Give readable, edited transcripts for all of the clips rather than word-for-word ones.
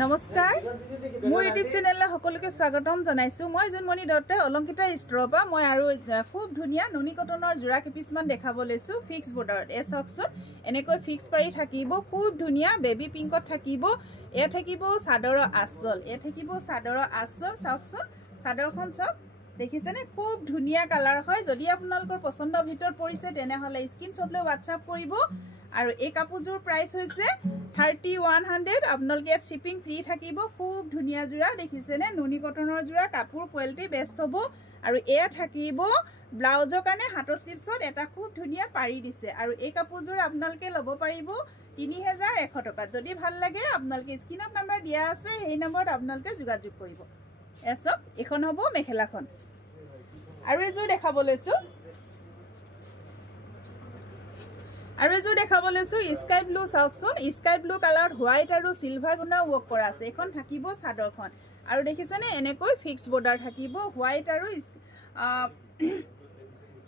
নমস্কাৰ মোৰ ইউটিউব চেনেললৈ সকলোকে স্বাগতম জনাইছো মই জুনমণি দত্ত অলংকিতা ষ্টৰৰ পৰা মই আৰু খুব ধুনিয়া নুনি কটনৰ জোৰা কিপিছমান দেখাব লৈছো ফিক্স বৰ্ডাৰত এ চকছত এনেকৈ ফিক্স পাৰি থাকিব খুব ধুনিয়া বেবি পিংকত থাকিব এ থাকিব চাদৰৰ আঁচল চকছত চাদৰখন চক দেখিছেনে খুব ধুনিয়া কালাৰ হয় যদি আপোনালোকৰ পছন্দৰ ভিতৰত পৰিছে তেনেহলে স্ক্ৰিনশ্বট লৈ WhatsApp কৰিব আৰু এই কাপোৰযোৰ প্ৰাইস হৈছে 3100 আপোনালোকে শিপিং ফ্ৰী থাকিব খুব ধুনিয়া জোৰা দেখিছেনে নুনি কটনৰ জোৰা কাপোৰ কোৱালিটি বেষ্ট হ'ব আৰু এয়া থাকিব ব্লাউজৰ কাৰণে হাতৰ স্লিপছত এটা খুব ধুনিয়া পাৰি দিছে আৰু এই কাপোৰযোৰ আপোনালোকে ল'ব পাৰিব 3100 টকা যদি ভাল লাগে আপোনালোকে স্ক্ৰিনত নম্বৰ দিয়া আছে সেই নম্বৰত আপোনালোকে যোগাযোগ কৰিব এসব এখন হ'ব মেখেলাখন আৰু এযোৰ দেখাব লৈছো স্কাই ব্লু চাওকচোন স্কাই ব্লু কালাৰত হোৱাইট আৰু সিলভাৰ গুণা ৱৰ্ক কৰা আছে এখন থাকিব চাদৰখন আৰু দেখিছেনে এনেকৈ ফিক্স বৰ্ডাৰ থাকিব হোৱাইট আৰু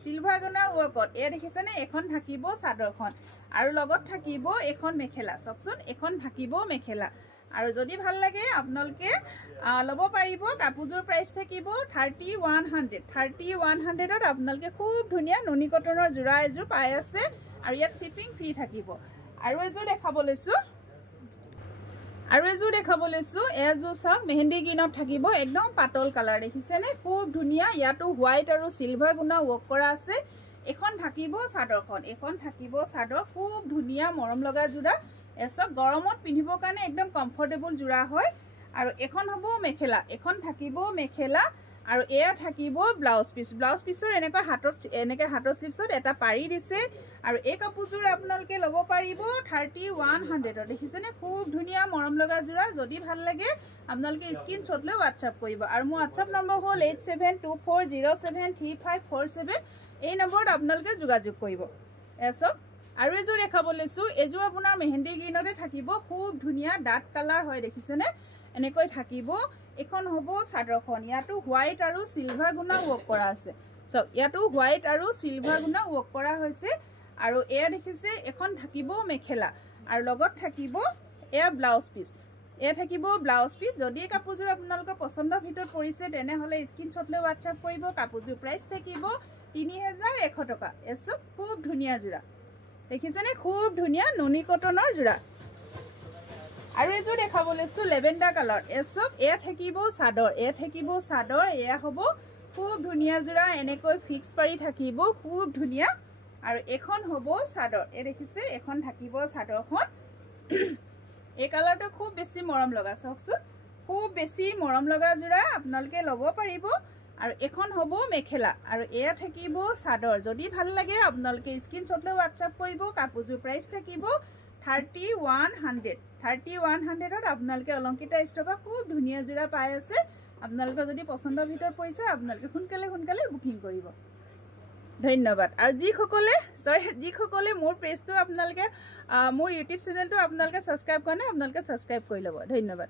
সিলভাৰ গুণা ৱৰ্কত এ দেখিছেনে এখন থাকিব চাদৰখন আৰু লগত থাকিব এখন মেখেলা চাওকচোন এখন থাকিব মেখেলা আৰু যদি ভাল লাগে আপোনালোকে লব পাৰিব কাপোৰযোৰ প্ৰাইস থাকিব 3100 ত আপোনালোকে খুব ধুনিয়া নুনি কটনৰ জোৰা এযোৰ পাই আছে আৰু ইয়াত শিপিং ফ্ৰী থাকিব আৰু এযোৰ দেখাব লৈছো এযোৰ চাওক মেহেন্দি গ্ৰীণত থাকিব একদম পাতল কালাৰ দেখিছেনে খুব ধুনিয়া ইয়াতো হোৱাইট আৰু সিলভাৰ গুণা ৱৰ্ক কৰা আছে এখন থাকিব চাদৰ খুব ধুনিয়া মৰম লগা জোৰা এসব গৰমত পিন্ধিবৰ কাৰণে একদম কমফৰ্টেবল জোৰা হয় আৰু এখন হ'ব মেখেলা এখন থাকিব মেখেলা আৰু এয়া থাকিব ব্লাউজ পিছৰ এনেকৈ হাতৰ স্লিপছত এটা পাৰি দিছে আৰু এই কাপোৰযোৰ আপোনালোকে ল'ব পাৰিব 3100 দেখিছেনে খুব ধুনিয়া মৰম লগা জোৰা যদি ভাল লাগে আপোনালোকে স্ক্ৰিনশ্বট লৈ WhatsApp কৰিব আৰু মোৰ WhatsApp নম্বৰ হ'ল 8724073547 এই নম্বৰত আপোনালোকে যোগাযোগ কৰিব এসব আৰু এযোৰ দেখাব লৈছো এযোৰ আপোনাৰ মেহেন্দি গ্ৰীণতে থাকিব খুব ধুনিয়া ডাৰ্ক কালাৰ হয় দেখিছেনে এনেকৈ থাকিব এখন হ'ব চাদৰখন ইয়াতো হোৱাইট আৰু সিলভাৰ গুণা ৱৰ্ক কৰা আছে সো ইয়াতো হোৱাইট আৰু সিলভাৰ গুণা ৱৰ্ক কৰা হৈছে আৰু এয়া দেখিছে এখন থাকিব মেখেলা আৰু লগত থাকিব এয়া ব্লাউজ পিস যদি কাপোৰযোৰ আপোনালোকৰ পছন্দৰ ভিতৰত পৰিছে তেনেহলে স্ক্ৰিনশ্বট লৈ WhatsApp কৰিব কাপোৰযোৰ প্ৰাইস থাকিব 3100 টকা এসব খুব ধুনিয়া জোৰা দেখিছেনে খুব ধুনিয়া নুনি কটনৰ জোৰা আৰু এযোৰ দেখাব লৈছো লেভেণ্ডাৰ কালাৰ এসব এয়া থাকিব চাদৰ এয়া হ'ব খুব ধুনিয়া জোৰা এনেকৈ ফিক্স পাৰি থাকিব খুব ধুনিয়া আৰু এখন হ'ব চাদৰ এ দেখিছে এখন থাকিব চাদৰখন এই কালাৰটো খুব বেছি মৰম লগা চাওকচোন খুব বেছি মৰম লগা জোৰা আপোনালোকে ল'ব পাৰিব আৰু এখন হ'ব মেখেলা আৰু এয়া থাকিব চাদৰ যদি ভাল লাগে আপোনালোকে স্ক্ৰিনশ্বট লৈ WhatsApp কৰিব কাপোৰযোৰ প্ৰাইস থাকিব 3100 ত আপোনালোকে অলংকিতা ষ্টৰৰ খুব ধুনিয়া জোৰা পাই আছে আপোনালোকৰ যদি পছন্দৰ ভিতৰত পৰিছে আপোনালোকে সোনকালে বুকিং কৰিব ধন্যবাদ আৰু যিসকলে মোৰ পেজটো আপোনালোকে মোৰ ইউটিউব চেনেলটো আপোনালোকে সাবস্ক্ৰাইব কৰা নাই আপোনালোকে সাবস্ক্ৰাইব কৰি ল'ব ধন্যবাদ